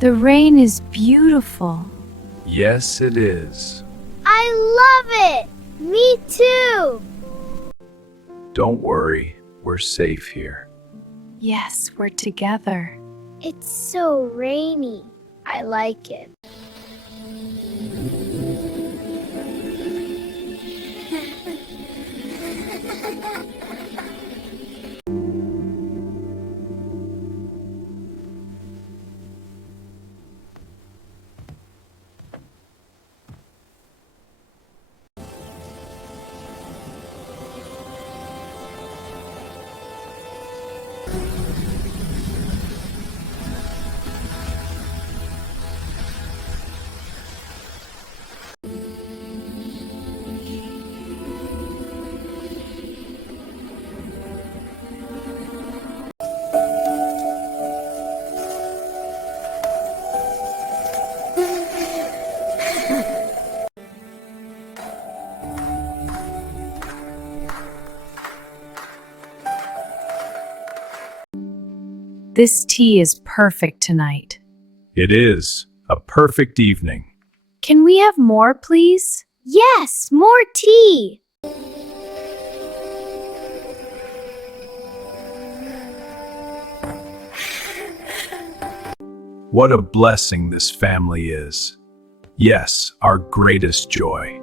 The rain is beautiful. Yes, it is. I love it! Me too! Don't worry, we're safe here. Yes, we're together. It's so rainy. I like it. This tea is perfect tonight. It is a perfect evening. Can we have more, please? Yes, more tea! What a blessing this family is. Yes, our greatest joy.